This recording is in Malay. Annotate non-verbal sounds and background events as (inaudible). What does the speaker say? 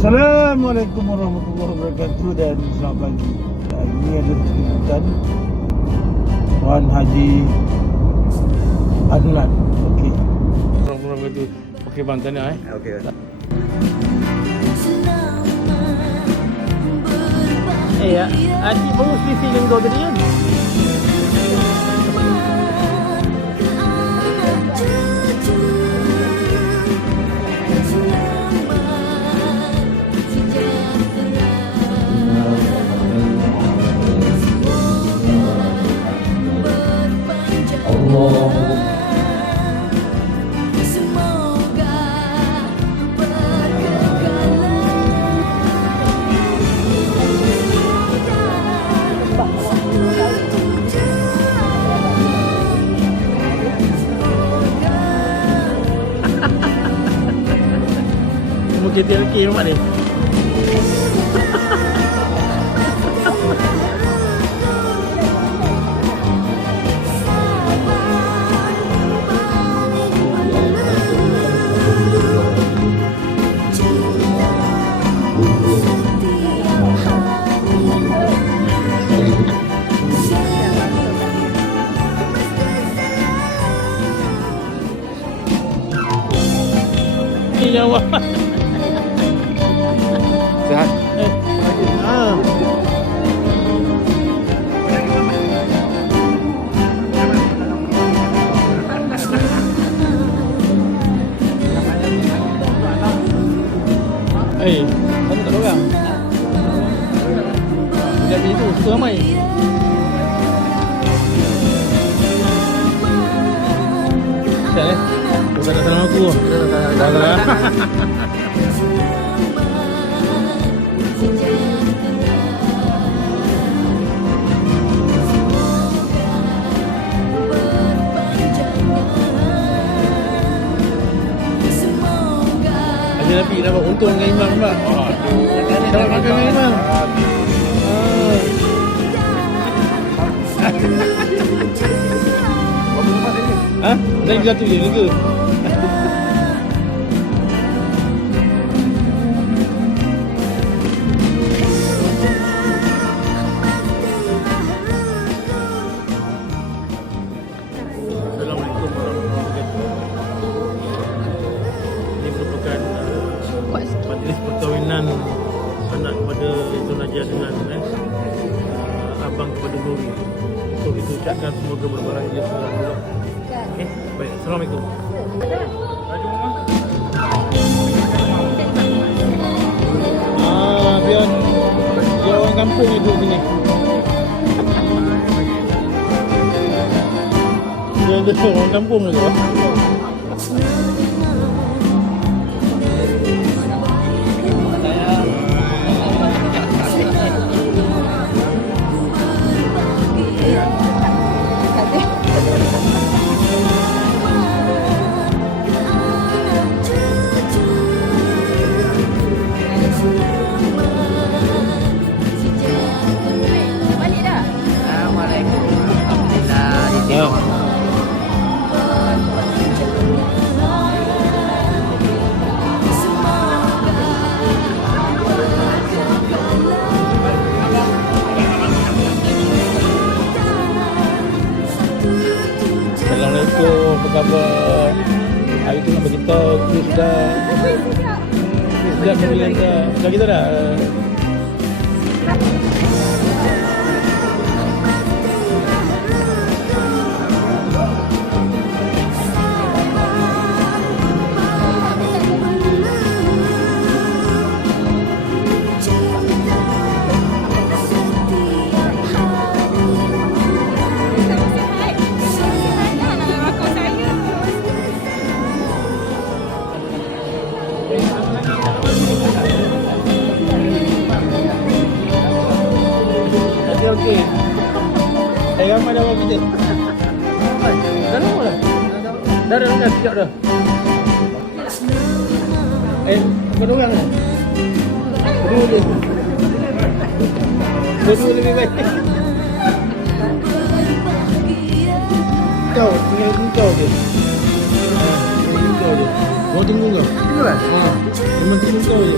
Assalamualaikum warahmatullahi wabarakatuh dan selamat pagi. Dan ini ada sebutan Tuan Haji Adnan. Okey. Warahmatullahi wabarakatuh. Okey bang, tanya eh. Okey. Eh ya, Haji baru sisi yang kau tadi kan? Okey rumah ni. Ni (laughs) (laughs) Ay, ano talaga? Jadi itu semai. Saya, bukan datang aku. Kita datang. pinakauntungan kay Ma'am ba? Oo. Tama ka ngayon, Ma'am. Ha? Naik satu je, tiga. Haji dengan eh, uh, abang kepada Nuri. Untuk itu ucapkan semoga berbahagia selalu. Okey, baik. Assalamualaikum. Ah, biar biar orang kampung ni duduk sini. Dia ada orang kampung ke? Apa khabar? Hari tu nak beritahu Chris dah. Chris dah. Kemudian dah. Dah kita dah Eh ramai dah orang kita Dah lama dah Dah dah dah sekejap dah Eh kau orang dah Kedua je Kedua lebih baik. Kau tinggal kau tinggal kau je. Kau tunggu kau. Tunggu lah. Ha. Memang tunggu kau je.